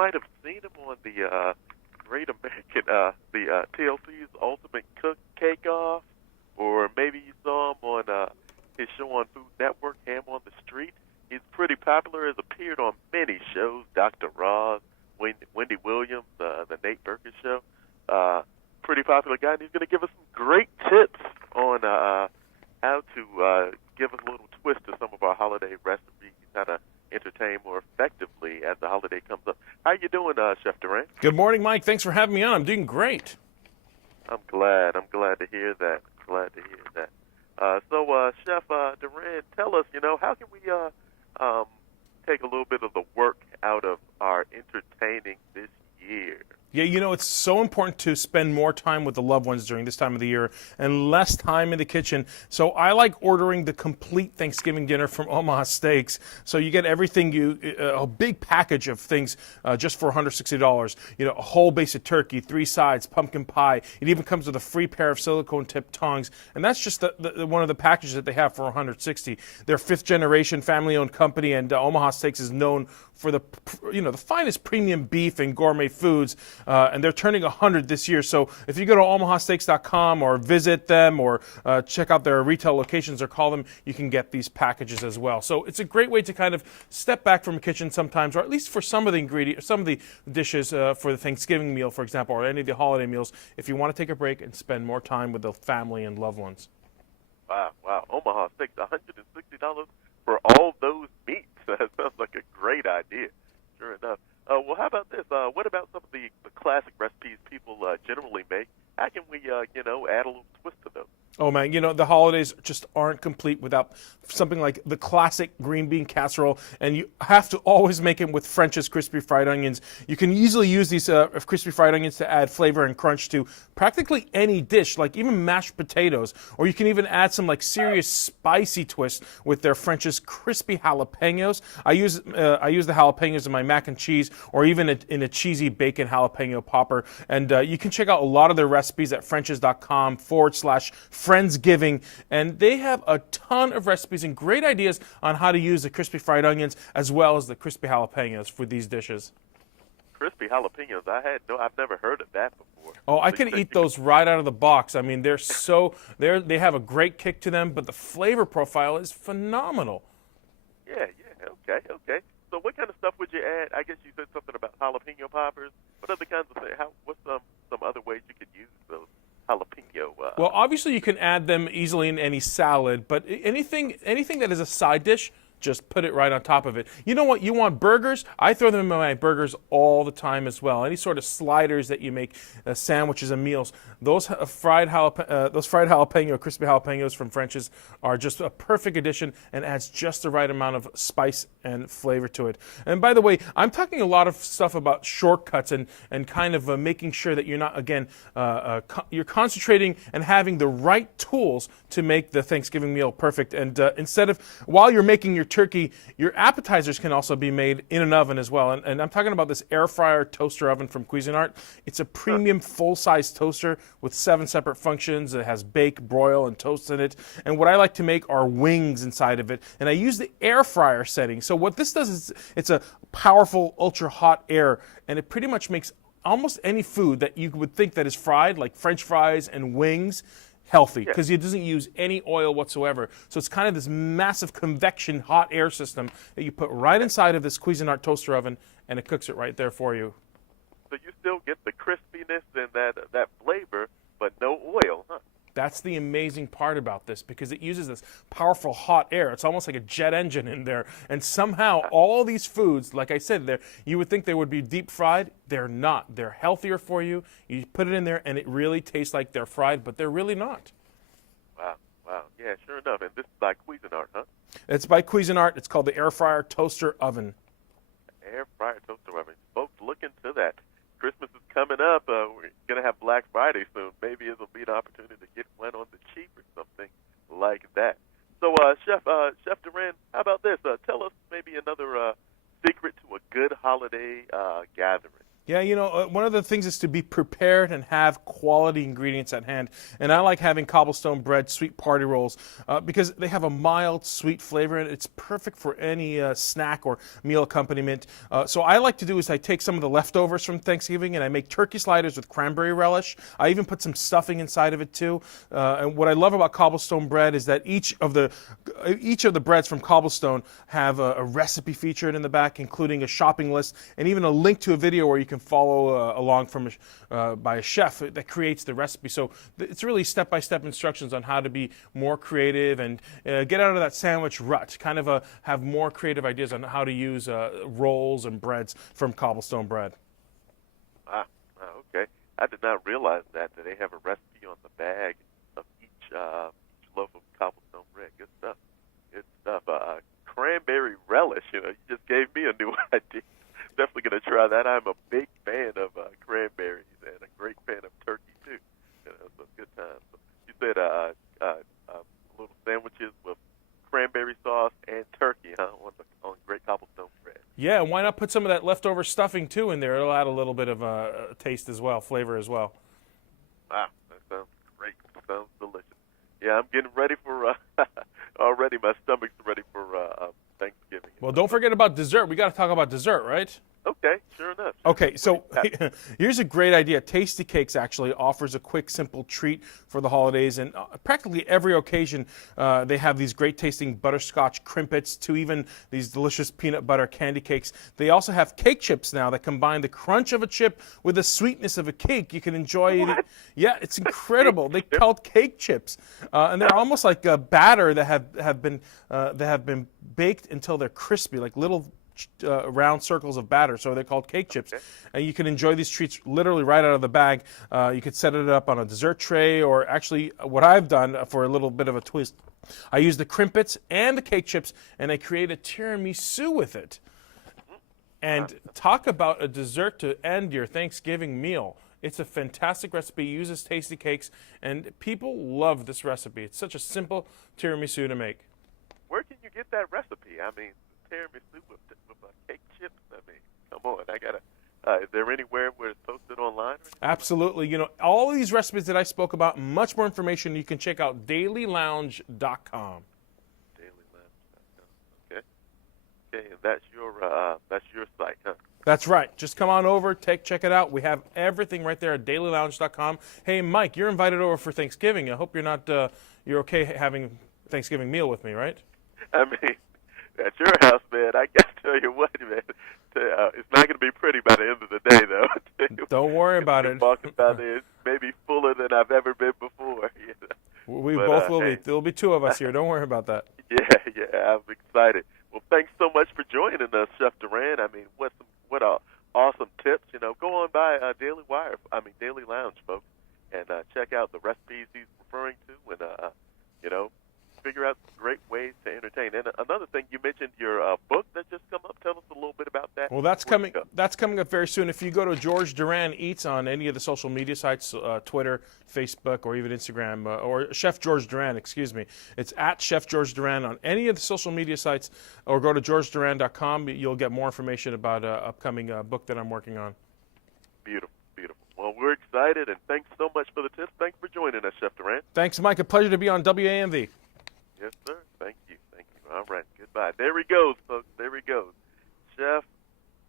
might have seen him on the Great American, TLC's Ultimate Cook Cake Off, or maybe you saw him on his show on Food Network, Ham on the Street. He's pretty popular, has appeared on many shows, Dr. Roz, Wendy Williams, the Nate Berkus Show. Pretty popular guy, and he's going to give us some great tips on how to give us a little twist to some of our holiday recipes, how to entertain more effectively as the holiday comes up. How you doing, Chef Duran? Good morning, Mike. Thanks for having me on. I'm doing great. I'm glad to hear that. So, Chef Duran, tell us, how can we take a little bit of the work out of our entertaining this year? Yeah, it's so important to spend more time with the loved ones during this time of the year and less time in the kitchen. So I like ordering the complete Thanksgiving dinner from Omaha Steaks. So you get everything, a big package of things just for $160. A whole basic turkey, 3 sides, pumpkin pie. It even comes with a free pair of silicone-tipped tongs. And that's just one of the packages that they have for $160. They're 5th-generation family-owned company, and Omaha Steaks is known for the finest premium beef and gourmet foods. And they're turning 100 this year. So if you go to omahasteaks.com or visit them or check out their retail locations or call them, you can get these packages as well. So it's a great way to kind of step back from the kitchen sometimes, or at least for some of the ingredients, some of the dishes for the Thanksgiving meal, for example, or any of the holiday meals, if you want to take a break and spend more time with the family and loved ones. Wow. Omaha Steaks, $160 for all those meats. That sounds like a great idea. Sure enough. Well, how about this? What about some of the classic recipes people generally make? How can we, add a little twist to those? Oh, man, the holidays just aren't complete without something like the classic green bean casserole, and you have to always make it with French's crispy fried onions. You can easily use these crispy fried onions to add flavor and crunch to practically any dish, like even mashed potatoes, or you can even add some serious spicy twist with their French's crispy jalapenos. I use the jalapenos in my mac and cheese, or even in a cheesy bacon jalapeno popper. And you can check out a lot of their recipes at frenches.com/Friendsgiving, and they have a ton of recipes and great ideas on how to use the crispy fried onions as well as the crispy jalapenos for these dishes. Crispy jalapenos, I've never heard of that before. Oh, I can eat those right out of the box. I mean, they have a great kick to them, but the flavor profile is phenomenal. Yeah, okay. So what kind of stuff would you add? I guess you said something about jalapeno poppers. What other kinds of things? What's some other ways you could use those jalapeno? Well, obviously you can add them easily in any salad, but anything that is a side dish, just put it right on top of it. You know what? You want burgers? I throw them in my burgers all the time as well. Any sort of sliders that you make, sandwiches and meals. Those fried jalapeno, crispy jalapenos from French's are just a perfect addition and adds just the right amount of spice and flavor to it. And by the way, I'm talking a lot of stuff about shortcuts and kind of making sure that you're not, again, you're concentrating and having the right tools to make the Thanksgiving meal perfect. And instead of, while you're making your turkey, your appetizers can also be made in an oven as well. And I'm talking about this air fryer toaster oven from Cuisinart. It's a premium full-size toaster with 7 separate functions. It has bake, broil, and toast in it. And what I like to make are wings inside of it. And I use the air fryer setting. So what this does is it's a powerful ultra-hot air, and it pretty much makes almost any food that you would think that is fried, like French fries and wings, healthy, because it doesn't use any oil whatsoever. So it's kind of this massive convection hot air system that you put right inside of this Cuisinart toaster oven, and it cooks it right there for you. So you still get the crispiness and that flavor, but no oil, huh? That's the amazing part about this, because it uses this powerful hot air. It's almost like a jet engine in there. And somehow all these foods, like I said, you would think they would be deep fried. They're not. They're healthier for you. You put it in there and it really tastes like they're fried, but they're really not. Wow. Yeah, sure enough. And this is by Cuisinart, huh? It's by Cuisinart. It's called the Air Fryer Toaster Oven. Air Fryer Toaster Oven. Folks, look into that. Christmas is coming up. We're going to have Black Friday soon. Maybe it'll be an opportunity to get one on the cheap or something like that. So, Chef Duran, how about this? Tell us maybe another secret to a good holiday gathering. Yeah, one of the things is to be prepared and have quality ingredients at hand. And I like having cobblestone bread, sweet party rolls, because they have a mild, sweet flavor, and it's perfect for any snack or meal accompaniment. So I like to do is I take some of the leftovers from Thanksgiving and I make turkey sliders with cranberry relish. I even put some stuffing inside of it too. And what I love about cobblestone bread is that each of the breads from cobblestone have a recipe featured in the back, including a shopping list and even a link to a video where you can follow along by a chef that creates the recipe. So it's really step-by-step instructions on how to be more creative and get out of that sandwich rut, kind of have more creative ideas on how to use rolls and breads from cobblestone bread. Okay. I did not realize that they have a recipe on the bag of each loaf of cobblestone bread. Good stuff. Good stuff. Cranberry relish, you just gave me a new idea. Definitely going to try that. I'm a big fan of cranberries and a great fan of turkey, too. So good times. So you said little sandwiches with cranberry sauce and turkey, on great cobblestone bread. Yeah, and why not put some of that leftover stuffing, too, in there? It'll add a little bit of taste as well, flavor as well. Wow, that sounds great. Sounds delicious. Yeah, I'm getting ready for, already my stomach's ready for Thanksgiving. Well, don't forget about dessert. We got to talk about dessert, right? Okay, sure enough. Okay, so here's a great idea. Tasty Cakes actually offers a quick, simple treat for the holidays, and practically every occasion they have these great tasting butterscotch crimpets to even these delicious peanut butter candy cakes. They also have cake chips now that combine the crunch of a chip with the sweetness of a cake. You can enjoy it. Yeah, it's incredible. They called cake chips, and they're almost like a batter that have been baked until they're crispy, like little round circles of batter, so they're called cake chips. Okay. And you can enjoy these treats literally right out of the bag. You could set it up on a dessert tray, or actually what I've done for a little bit of a twist, I use the crimpets and the cake chips, and I create a tiramisu with it. And talk about a dessert to end your Thanksgiving meal. It's a fantastic recipe. It uses Tasty Cakes, and people love this recipe. It's such a simple tiramisu to make. Where can you get that recipe? I mean, tiramisu with cake chips. I mean, come on. I gotta. Is there anywhere where it's posted online? Absolutely. All these recipes that I spoke about, much more information, you can check out dailylounge.com. Dailylounge.com. Okay. Okay, and that's your site, huh? That's right. Just come on over, check it out. We have everything right there at dailylounge.com. Hey, Mike, you're invited over for Thanksgiving. I hope you're okay having Thanksgiving meal with me, right? I mean, at your house, man, I got to tell you what, man. It's not going to be pretty by the end of the day, though. Don't worry about it. Walking by there, it's maybe fuller than I've ever been before. We both will be. There'll be two of us here. Don't worry about that. Yeah, I'm excited. Well, thanks so much for joining us, Chef Duran. I mean, what awesome tips. Go on by Daily Lounge, folks, and check out the recipes he's referring to, and figure out some great ways to entertain. And another thing, you mentioned your book that just come up. Tell us a little bit about that. Well, that's coming up very soon. If you go to George Duran Eats on any of the social media sites, Twitter, Facebook, or even Instagram, or Chef George Duran, excuse me. It's at Chef George Duran on any of the social media sites, or go to georgeduran.com. You'll get more information about an upcoming book that I'm working on. Beautiful. Well, we're excited, and thanks so much for the tips. Thanks for joining us, Chef Duran. Thanks, Mike. A pleasure to be on WAMV. Yes, sir. Thank you. All right. Goodbye. There he goes.